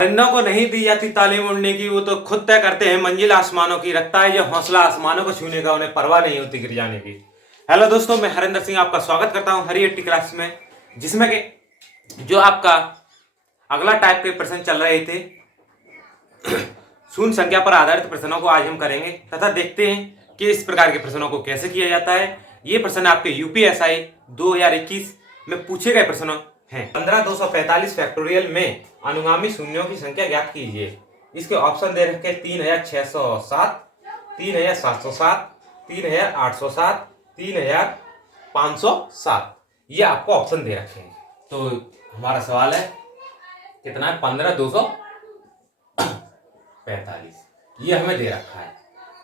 परिंदों को नहीं दी जाती तालीम उड़ने की, वो तो खुद तय करते हैं मंजिल आसमानों की। रखता है ये हौसला आसमानों को छूने का, उन्हें परवाह नहीं होती गिर जाने की। हेलो दोस्तों, मैं हरिंदर सिंह आपका स्वागत करता हूं हरी एट्टी क्लास में, जिसमें कि जो आपका अगला टाइप के प्रश्न चल रहे थे शून्य संख्या पर आधारित प्रश्नों को आज हम करेंगे तथा देखते हैं कि इस प्रकार के प्रश्नों को कैसे किया जाता है। ये प्रश्न आपके यूपीएसआई 2021 में पूछे गए प्रश्न हैं। 15245 फैक्टोरियल में अनुगामी शून्यों की संख्या ज्ञात कीजिए। इसके ऑप्शन दे रखे 3607, 3707, 3807, 3507। ये आपको ऑप्शन दे रखे हैं। तो हमारा सवाल है कितना है? 15245 ये हमें दे रखा है।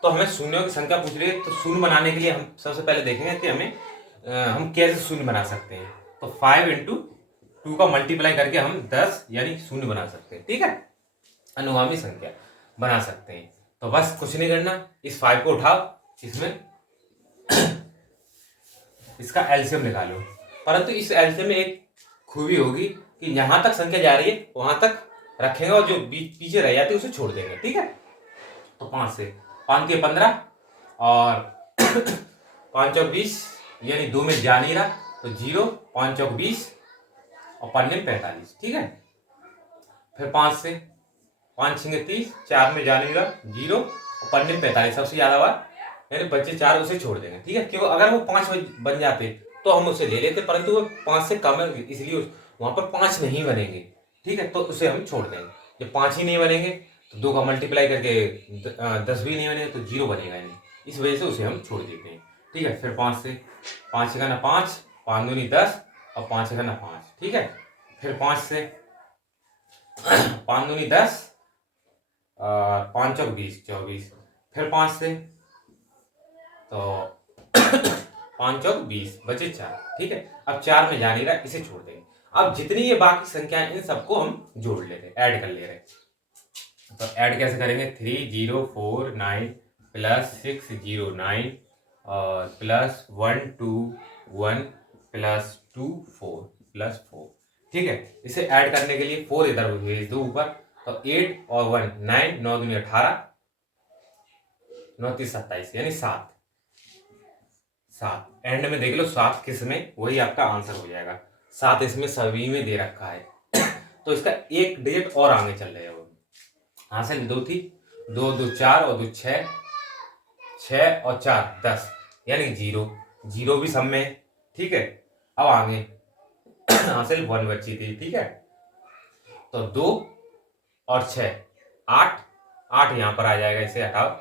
तो हमें शून्यों की संख्या पूछ रही है, तो शून्य बनाने के लिए हम सबसे पहले देखेंगे कि हम कैसे शून्य बना सकते हैं। तो 5 इंटू 2 का मल्टीप्लाई करके हम 10 यानी शून्य बना सकते हैं। ठीक है, अनुगामी संख्या बना सकते हैं। तो बस कुछ नहीं करना, इस 5 को उठाओ, इसमें इसका एलसीएम निकालो। परंतु इस एलसीएम में एक खूबी होगी कि जहां तक संख्या जा रही है वहां तक रखेंगे और जो पीछे रह जाती है उसे छोड़ देंगे। ठीक है, तो 5 से 5 के 15 और 5 और 20 यानी 2 में जा नहीं रहा तो 0, 5 और 20 और 5 में 45। ठीक है, फिर 5 से 5 6 30, 4 में जा नहीं रहा 0 और 5 में 45 सबसे ज्यादा बार यानी बच्चे 4 उसे छोड़ देंगे। ठीक है, क्यों? अगर वो 5 बन जाते तो हम उसे ले लेते, परंतु वो 5 से कम है इसलिए वहां पर 5 नहीं बनेंगे। ठीक है, तो उसे हम छोड़ देंगे। जब 5 ही नहीं बनेंगे तो 2 का मल्टीप्लाई करके 10 भी नहीं बनेगा तो 0 बनेगा नहीं, इस वजह से उसे हम छोड़ देते हैं। ठीक है, फिर 5 से 5 का ना 5, 5 दूनी 10 और 5 का ना 5। ठीक है, फिर 5 से 5 दूनी 10 और 5 और 20 24। फिर 5 से तो 5 और 20 बचे 4। ठीक है, अब 4 में जा नहीं रहा, इसे छोड़ देंगे। अब जितनी ये बाकी संख्याएं इन सबको हम जोड़ लेते हैं, ऐड कर ले रहे हैं। तो ऐड कैसे करेंगे? 3049 प्लस 609 और प्लस 121 प्लस 24 प्लस 4। ठीक है, इसे ऐड करने के लिए 4 इधर भेज दो ऊपर, तो 8 और 1 9, 9 दूनी 18, 9 3 27 यानी 7। एंड में देख लो 7 किस में, वही आपका आंसर हो जाएगा। 7 इसमें सभी में दे रखा है तो इसका एक डिजिट और आगे चल रहे हो। हासिल 2 थी, 2 2 4 और 2 6, 6 और 4 10 यानी 0, 0 भी सब में। ठीक है, अब आगे हासिल 1 बची थी। ठीक है, तो 2 और 6 8, 8 यहाँ पर आ जाएगा, इसे हटाओ,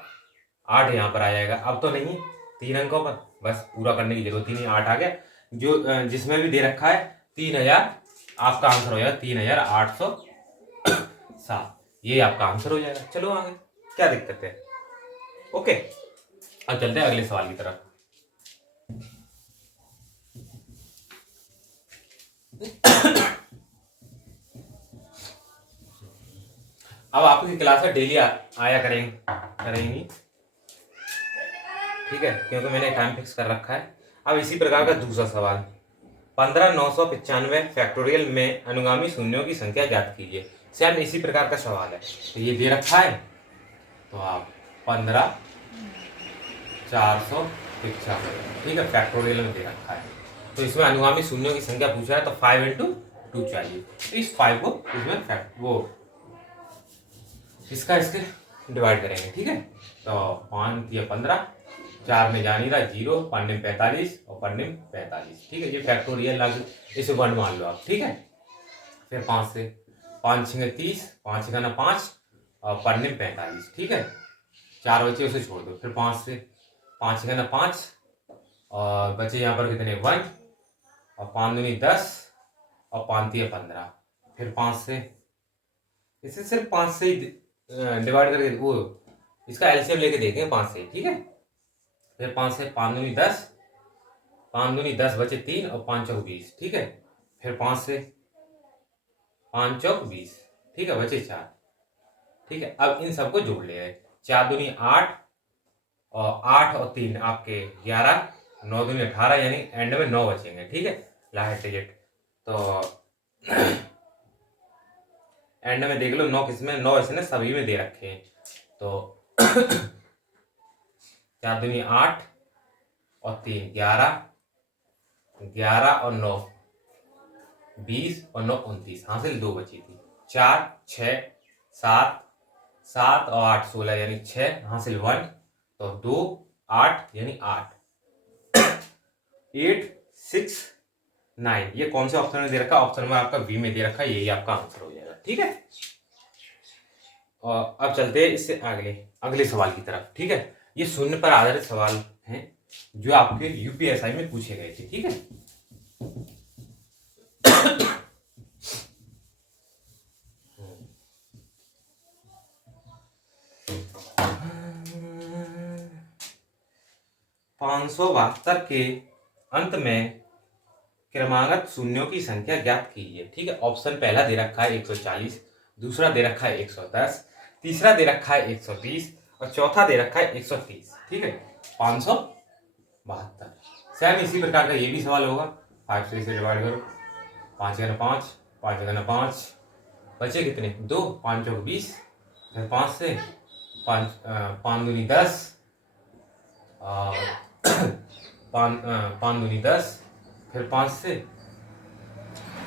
8 यहाँ पर आ जाएगा। अब तो नहीं 3 अंकों पर, बस पूरा करने की जरूरत ही नहीं, 8 आ गया। जो जिसमें भी दे रखा है 3000 आपका आंसर हो जाएगा, 3807 ये आपका आंसर हो जाएगा। चलो आगे, क्या दिक्कत है? ओके, अब चलते हैं अगले सवाल की तरफ। अब आपकी क्लास में डेली आया करेंगी। ठीक है, क्योंकि मैंने टाइम फिक्स कर रखा है। अब इसी प्रकार का दूसरा सवाल, 15995 फैक्टोरियल में अनुगामी शून्यों की संख्या ज्ञात कीजिए। सेम इसी प्रकार का सवाल है। तो ये दे रखा है, तो आप 15495, ठीक है, फैक्टोरियल में दे रखा है। तो इसमें अनुगामी शून्यों की संख्या पूछा है, तो 5 इंटू 2 चाहिए। तो इस 5 को इसमें इसके डिवाइड करेंगे। ठीक है, तो 5 या 15, 4 में जा नहीं रहा 0, 5 में 45 और 5 में 45। ठीक है, ये फैक्टोरियल इसे 1 मान लो आप। ठीक है, फिर 5 से 5 6 30, 5 का ना 5 और 5 में 45। ठीक है, 4 बचे उसे छोड़ दो। फिर 5 से 5 का ना 5 और बचे यहाँ पर कितने 1 और 5 दूनी 10 और 5 3 15। फिर 5 से इसे सिर्फ 5 से ही डिवाइड करके वो इसका एलसीएम लेके देखेंगे 5 से। ठीक है, फिर 5 से 5 दूनी 10, 5 दूनी 10 बचे 3 और 5 चौक 20। ठीक है, फिर 5 से 5 चौक 20। ठीक है, बचे 4। ठीक है, अब इन सबको जोड़ ले रहे, 4 दूनी 8 और 8 और 3 आपके 11, 9 दूनी 18 यानी एंड में 9 बचेंगे। ठीक है, लास्ट डिजिट, तो एंड में देख लो 9 किसमें, 9 इसने सभी में दे रखे हैं। तो 4 दूनी 8 और 3 11, 11 और 9 20 और 9 29, हासिल 2 बची थी। 4 6 7, 7 और 8 16 यानी 6, हासिल 1, तो 2 8 यानी 8, 8 6 9। ये कौन से ऑप्शन में दे रखा है? ऑप्शन में आपका बी में दे रखा है, यही आपका आंसर हो जाएगा। ठीक है, और अब चलते हैं इससे अगले सवाल की तरफ। ठीक है, ये शून्य पर आधारित सवाल हैं जो आपके यूपीएसआई में पूछे गए थे। ठीक है, 572 के अंत में क्रमागत शून्यों की संख्या ज्ञात कीजिए। ठीक है, ऑप्शन पहला दे रखा है 140, दूसरा दे रखा है 110, तीसरा दे रखा है 130 और चौथा दे रखा है 130। ठीक है, 572। सेम इसी प्रकार का ये भी सवाल होगा। 5 से इसे डिवाइड करो, 5 गुना 5, 5 गुना 5, बचे कितने? 2, 5 चौक 20, फिर 5 से 5 दूनी 10, और 5 दूनी 10, फिर 5 से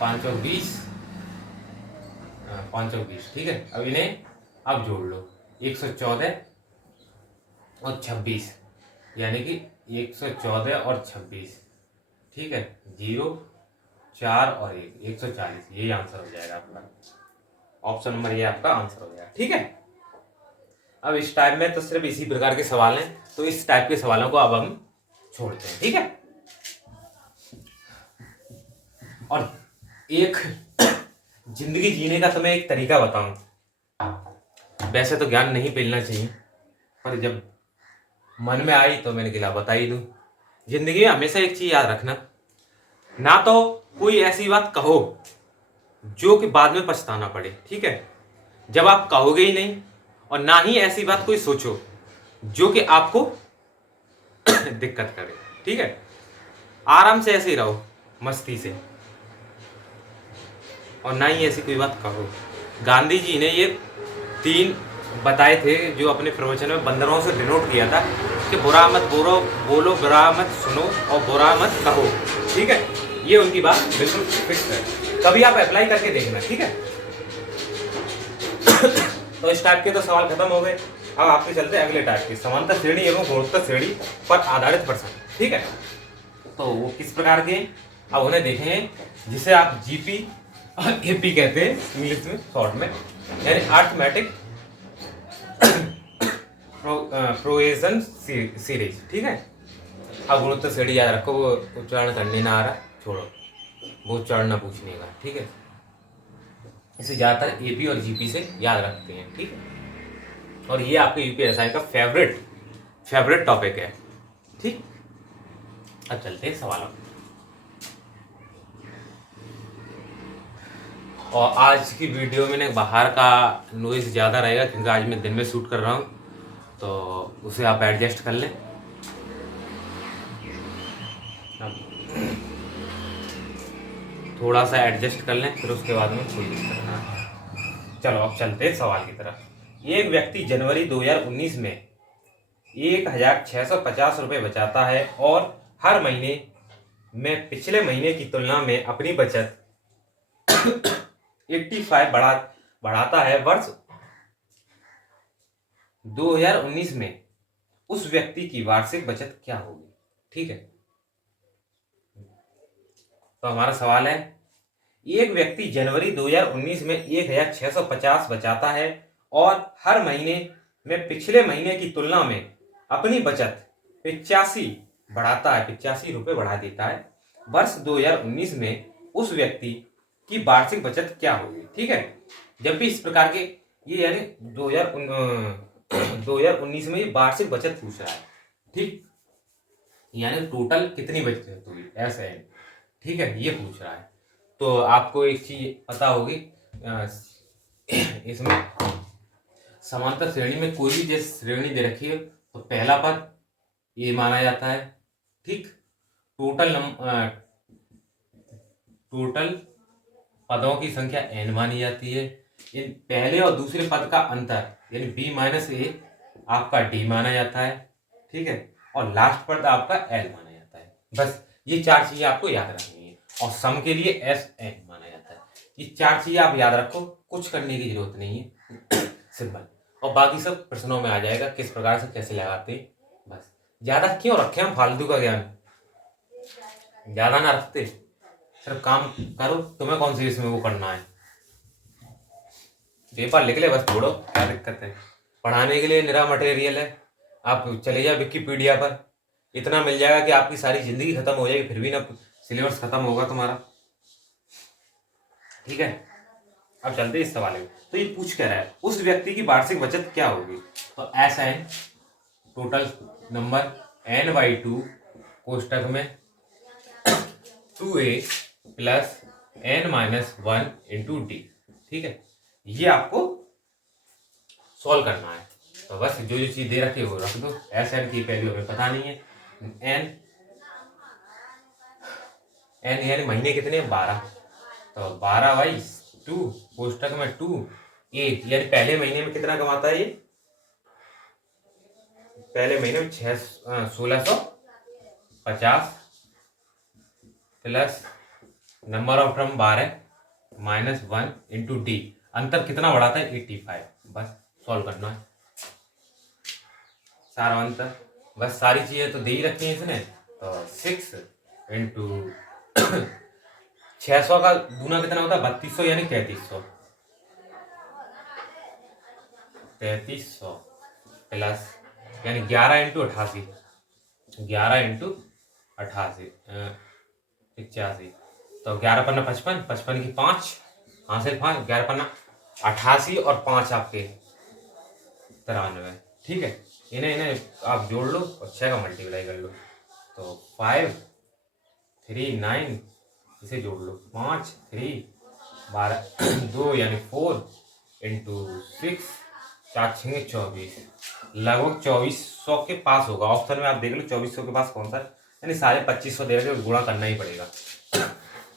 5 चौक 20, 5 चौक 20। ठीक है, अब इन्हें अब जोड़ लो, 114 और 26, यानी कि 114 और 26। ठीक है, 0 4 और 1, 140, यही आंसर हो जाएगा आपका। ऑप्शन नंबर ये आपका आंसर हो जाएगा। ठीक है, अब इस टाइप में तो सिर्फ इसी प्रकार के सवाल हैं, तो इस टाइप के सवालों को अब हम छोड़ते हैं। ठीक है, और एक जिंदगी जीने का तुम्हें एक तरीका बताऊं। वैसे तो ज्ञान नहीं फैलना चाहिए, पर जब मन में आई तो मैंने कहा बता ही दूं। जिंदगी में हमेशा एक चीज याद रखना, ना तो कोई ऐसी बात कहो जो कि बाद में पछताना पड़े। ठीक है, जब आप कहोगे ही नहीं, और ना ही ऐसी बात कोई सोचो जो कि आपको दिक्कत करे। ठीक है, आराम से ऐसे ही रहो, मस्ती से, और ना ही ऐसी कोई बात कहो। गांधी जी ने ये 3 बताए थे जो अपने प्रवचन में बंदरों से डिनोट किया था कि बुरा मत बोलो, बुरा मत सुनो और बुरा मत कहो। ठीक है, ये उनकी बात बिल्कुल फिक्स है, कभी आप अप्लाई करके देखना। ठीक है, तो इस टाइप के तो सवाल खत्म हो गए। अब आपके चलते अगले टाइप के, समांतर श्रेणी एवं गुणोत्तर श्रेणी पर आधारित प्रश्न। ठीक है, तो वो किस प्रकार के, अब उन्हें देखें, जिसे आप जीपी और एपी कहते हैं इंग्लिश में शॉर्ट में, यानी अर्थमेटिक प्रोविजन सीरीज। ठीक है, अब गुणोत्तर श्रेणी याद रखो, वो उच्चारण करने ना आ रहा छोड़ो, वो उच्चारण ना पूछने का। ठीक है, इसे ज़्यादातर एपी और जीपी से याद रखते हैं। ठीक है, और ये आपके यूपीएसआई का फेवरेट टॉपिक है। ठीक, अब चलते हैं सवालों। और आज की वीडियो में बाहर का नॉइज़ ज़्यादा रहेगा क्योंकि आज मैं दिन में शूट कर रहा हूँ, तो उसे आप एडजस्ट कर लें। थोड़ा सा एडजस्ट कर लें, फिर उसके बाद में कोशिश करना है। चलो अब चलते हैं सवाल की तरफ। एक व्यक्ति जनवरी 2019 में 1650 रुपये बचाता है और हर महीने में पिछले महीने की तुलना में अपनी बचत 85 बढ़ाता है। वर्ष 2019 में उस व्यक्ति की वार्षिक बचत क्या होगी? ठीक है, तो हमारा सवाल है, एक व्यक्ति जनवरी 2019 में 1650 बचाता है और हर महीने में पिछले महीने की तुलना में अपनी बचत 85 बढ़ाता है, 85 रुपये बढ़ा देता है। वर्ष 2019 में उस व्यक्ति की वार्षिक बचत क्या होगी? ठीक है, जब भी इस प्रकार के ये यानी 2019 में ये वार्षिक बचत पूछ रहा है। ठीक, यानी टोटल कितनी बचत हुई, ऐसा है। ठीक है, ये पूछ रहा है। तो आपको एक चीज पता होगी, इसमें समांतर श्रेणी में कोई भी जैसे श्रेणी दे रखी है तो पहला पद ये माना जाता है। ठीक, टोटल पदों की संख्या n मानी जाती है। इन पहले और दूसरे पद का अंतर यानी b माइनस ए आपका d माना जाता है, ठीक है, और लास्ट पद आपका l माना जाता है। बस ये चार चीजें आपको याद रखनी है, और सम के लिए एस एन माना जाता है। ये चार चीजें आप याद रखो, कुछ करने की जरूरत नहीं है, सिंपल, और बाकी सब प्रश्नों में आ जाएगा किस प्रकार से कैसे लगाते हैं। बस ज्यादा क्यों रखे हम फालतू का ज्ञान, ज्यादा ना रखते, सिर्फ काम करो। तुम्हें कौन सी इसमें वो करना है, पेपर लिख ले बस, छोड़ो, क्या दिक्कत है। पढ़ाने के लिए निरा मटेरियल है, आप चले जाओ विकिपीडिया पर, इतना मिल जाएगा कि आपकी सारी जिंदगी खत्म हो जाएगी, फिर भी ना सिलेबस खत्म होगा तुम्हारा, ठीक है। अब चलते इस सवाल में। तो ये पूछ क्या रहा है, उस व्यक्ति की वार्षिक बचत क्या होगी। तो S n total number n/2 कोष्टक में 2a plus n-1 into D, ठीक है, ये आपको सॉल्व करना है। तो बस जो जो चीज दे रखी है वो रख दो, एस एन की वैल्यू हमें पता नहीं है, एन यानी महीने कितने, 12, तो 12/2 कोष्टक में 2 a यानी पहले महीने में कितना कमाता है ये, पहले महीने में 1650 plus number of term 12 -1 into D, अंतर कितना बढ़ाता है 85। बस सॉल्व करना है सारा अंतर, बस सारी चीजें तो दे ही रखी है इसने। तो 6 इंटू 600 का दूना कितना होता है 3200 यानी 3300 प्लस यानी 11 इंटू 88, 11 इंटू 88 85, तो 11 पन्ना 55, 55 की 5 हासिल 5, 11 पन्ना 88 और 5 आपके 93, ठीक है। इन्हें इन्हें आप जोड़ लो और 6 का मल्टीप्लाई कर लो, तो 5 3 9, इसे जोड़ लो 5 3 12 2 यानी 4 इंटू 6 4 6 24, लगभग 2400 के पास होगा। ऑप्शन में आप देख लो 2400 के पास कौन सा है, यानी साढ़े 2500 दे रखे, गुणा करना ही पड़ेगा।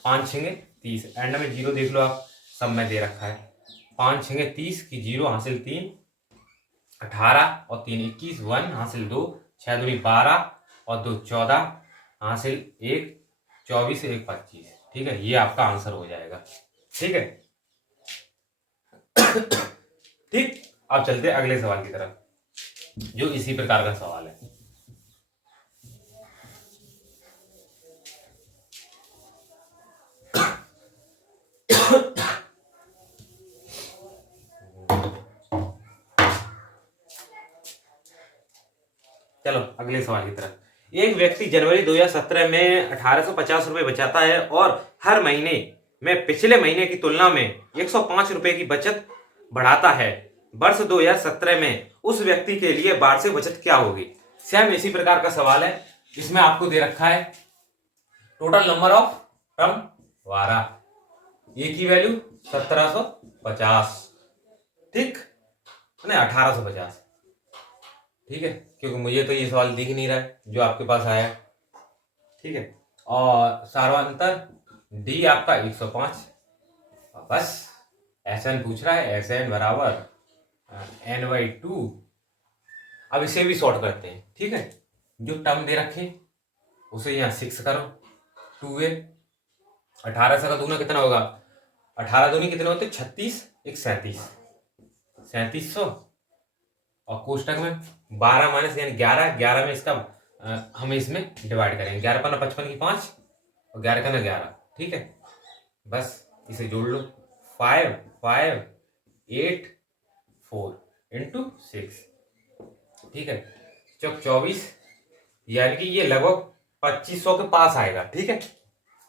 5 6 30, एंड में जीरो देख लो आप, सब में दे रखा है। 5 6 30 की जीरो हासिल 3, 18 और 3 21, 1 हासिल 2, 6 दूनी 12 और 2 14 हासिल 1, 24 1 25, ठीक है, ये आपका आंसर हो जाएगा, ठीक है। ठीक, अब चलते हैं अगले सवाल की तरफ, जो इसी प्रकार का सवाल है। चलो अगले सवाल की तरफ। एक व्यक्ति जनवरी 2017 में 1850 रुपए बचाता है और हर महीने में पिछले महीने की तुलना में 105 रुपए की बचत बढ़ाता है। वर्ष 2017 में उस व्यक्ति के लिए वार्षिक बचत क्या होगी। सेम इसी प्रकार का सवाल है, इसमें आपको दे रखा है टोटल नंबर ऑफ टर्म 12, ए की वैल्यू 1750, ठीक, 1850, ठीक है, क्योंकि मुझे तो ये सवाल दिख नहीं रहा है जो आपके पास आया, ठीक है, और सार्वंतर डी आपका 105, बस एस एन पूछ रहा है, एस एन बराबर n/2। अब इसे भी सॉर्ट करते हैं, ठीक है, जो टर्म दे रखे उसे यहाँ 6 करो, 2a, 1800 का दूना कितना होगा, 18 दूनी कितने होते 36 1 37, 3700, और कोष्टक में 12 माइनस यानी 11, 11 में इसका हम इसमें डिवाइड करेंगे, 11 पन्ना 55 की 5 और 11 का ना 11, ठीक है, बस इसे जोड़ लो 5 5 8 4 इंटू 6, ठीक है, 24 यानी कि ये लगभग 2500 के पास आएगा, ठीक है।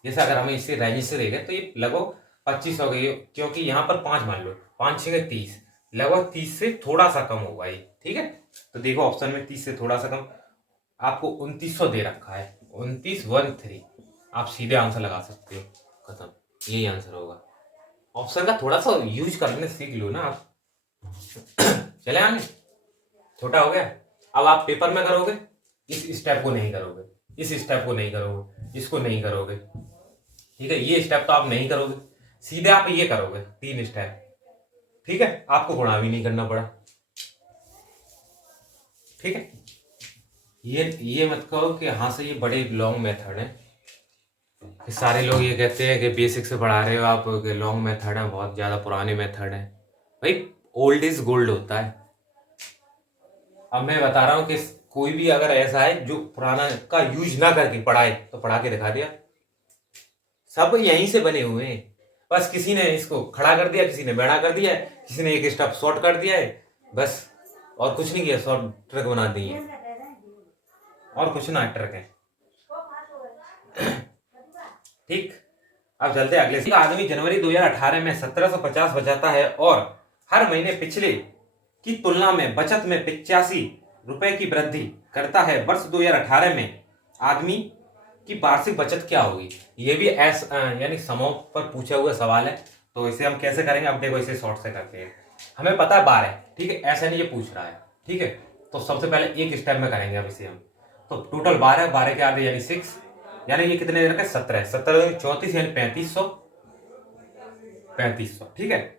जैसे अगर हमें इससे रेंज से देखें तो ये लगभग 2500 के, क्योंकि यहाँ पर 5 मान लो, 5 6 30, लगभग 30 से थोड़ा सा कम होगा ये, ठीक है। तो देखो ऑप्शन में 30 से थोड़ा सा कम, आपको 2900 दे रखा है, 2913, आप सीधे आंसर लगा सकते हो, खत्म, यही आंसर होगा। ऑप्शन का थोड़ा सा यूज करने सीख लो ना आप। चले आगे, छोटा हो गया। अब आप पेपर में करोगे, इस स्टेप को नहीं करोगे, इस स्टेप को नहीं करोगे, इसको नहीं करोगे, ठीक है, ये स्टेप तो आप नहीं करोगे, सीधे आप ये करोगे 3 स्टेप, ठीक है, आपको गुणा भी नहीं करना पड़ा। ठीक है, ये मत कहो कि हाँ से ये बड़े लॉन्ग मेथड है। सारे लोग ये कहते हैं कि बेसिक से पढ़ा रहे हो आप, लॉन्ग मेथड है, बहुत ज़्यादा पुराने मेथड है। भाई ओल्ड इज गोल्ड होता है। अब मैं बता रहा हूँ कि कोई भी अगर ऐसा है जो पुराना का यूज ना करके पढ़ाए तो पढ़ा के दिखा दिया। सब यहीं से बने हुए हैं, बस किसी ने इसको खड़ा कर दिया, किसी ने बैठा कर दिया है, किसी ने एक स्टेप शॉर्ट कर दिया है, बस और कुछ नहीं किया, शॉर्ट ट्रक बना दी है और कुछ ना ट्रक है। ठीक, अब चलते अगले से। आदमी जनवरी 2018 में 1750 बचाता है और हर महीने पिछले की तुलना में बचत में 85 रुपए की वृद्धि करता है। वर्ष 2018 में आदमी की वार्षिक बचत क्या होगी? ये भी यानी समों पर पूछा हुआ सवाल है, तो इसे हम कैसे करेंगे? अब देखो, इसे शॉर्ट से करते हैं। हमें पता है 12, ठीक है, ऐसा नहीं ये पूछ रहा है। ठीक है, तो सबसे पहले एक स्टेप में करेंगे अब इसे हम। तो टोटल 12 के आधे यानी 6, यानी ये कितने रखे? 17, 34 यानी 3500। ठीक है,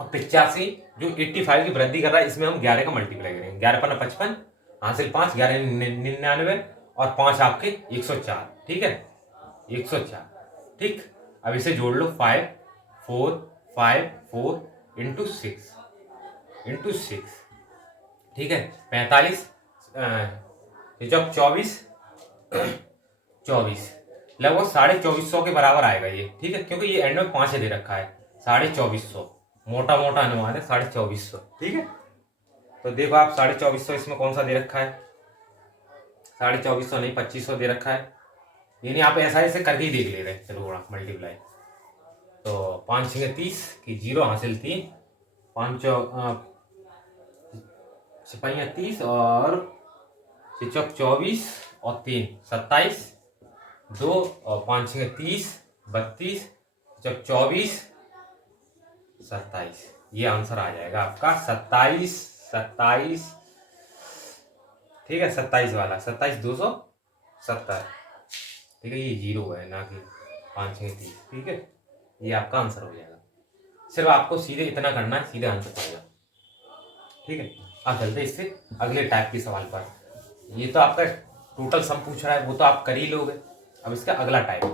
और 85 जो 85 की वृद्धि कर रहा है, इसमें हम 11 का मल्टीप्लाई करेंगे। 11 पन्ना 55, हासिल 5, 11 99 और 5 आपके 104। ठीक है, 104। ठीक, अब इसे जोड़ लो, 5 4 5 4 इंटू 6। ठीक है, 45 जब 24 लगभग 2450 के बराबर आएगा ये। ठीक है, क्योंकि ये एंड में 5 दे रखा है, 2450 मोटा मोटा अनुमान है, 2450। ठीक है, तो देखो आप 2450 इसमें कौन सा दे रखा है? 2450 नहीं, 2500 दे रखा है। यानी आप ऐसा ऐसे करके ही देख ले रहे हैं। चलो थोड़ा मल्टीप्लाई, तो 5 6 30 की 0 हासिल 3, 5 सिपाहियाँ 30 और 24 और 3 27, 2 और 5 6 30 32, जब 24 27, ये आंसर आ जाएगा आपका 27। ठीक है, 27 वाला, 27,270। ठीक है, ये 0 है ना कि 5 6 30। ठीक है, ये आपका आंसर हो जाएगा। सिर्फ आपको सीधे इतना करना है, सीधे आंसर पाएगा। ठीक है, अब चलते इससे अगले टाइप के सवाल पर। ये तो आपका टोटल सम पूछ रहा है, वो तो आप कर ही लोगे। अब इसका अगला टाइप,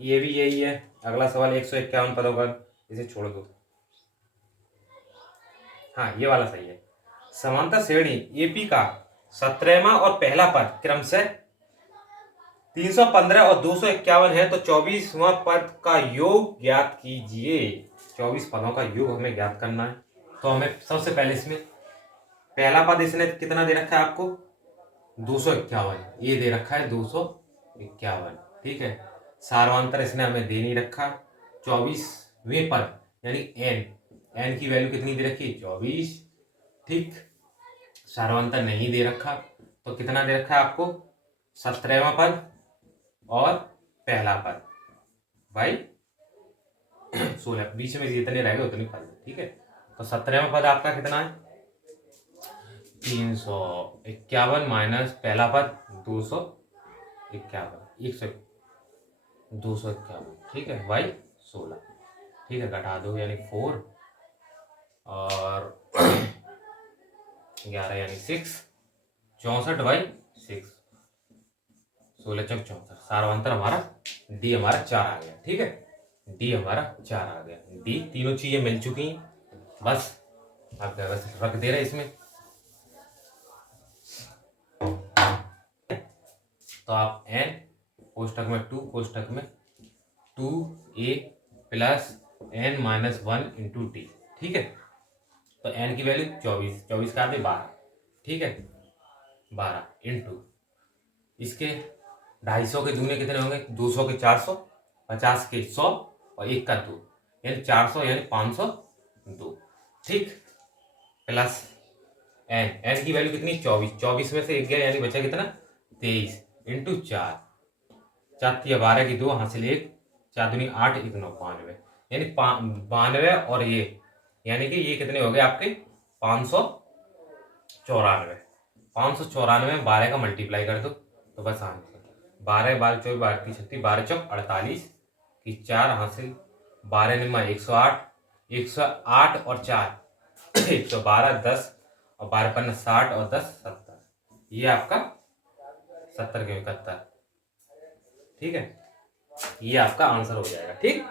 ये भी यही है। अगला सवाल 151 पदों पर, इसे छोड़ दो। हाँ, ये वाला सही है। समांतर श्रेणी एपी का 17वां और पहला पद क्रमशः 315 और 251 है, तो 24वां पद का योग ज्ञात कीजिए। 24 पदों का योग हमें ज्ञात करना है। तो हमें सबसे पहले इसमें पहला पद इसने कितना दे रखा है आपको? 251, ये दे रखा है 251। ठीक है, सार्वंतर इसने हमें दे नहीं रखा। 24वें पद यानी एन की वैल्यू कितनी दे रखी? 24। ठीक, सार्वंतर नहीं दे रखा, तो कितना दे रखा है आपको? 17वां पद और पहला पद भाई 16, बीच में जितने रहेंगे उतने पद। ठीक है, तो 17वां पद आपका कितना है? 351 माइनस पहला पद 251, 251। ठीक है भाई 16। ठीक है, घटा दो यानी 4 और 11 यानी 6, 64 बाई 6, 16 चौक 64। सार्वंतर हमारा डी हमारा 4 आ गया। ठीक है, डी हमारा 4 आ गया। डी तीनों चीजें मिल चुकी हैं, बस आप बस रख दे रहे इसमें। तो आप एन कोष्टक में 2 कोष्टक में 2a plus n minus 1 into D. ठीक है, तो n की वैल्यू 24 का आते 12। ठीक है, 12 इंटू इसके 250 के दूने कितने होंगे? 200 के 400, 50 के 100 और 1 का 2, यानी 400 यानी 502। ठीक, प्लस n की वैल्यू कितनी? 24 में से 1 गया यानी बचा कितना? 23 इंटू 4, 4 12 की 2 हासिल 1, 4 दूनी 8, 1 9 92, यानी 92 और ये यानी कि ये कितने हो गए आपके? 594। 594 में 12 का मल्टीप्लाई कर दो तो बस आंसर 12 12 24 12 30 36 12 चौक 48 की 4 हासिल 12 निम्मा 108 108 और 4 112 10 और 12 पन्ना 60 और 10 70। ये आपका 70 के 71। ठीक है, ये आपका आंसर हो जाएगा। ठीक।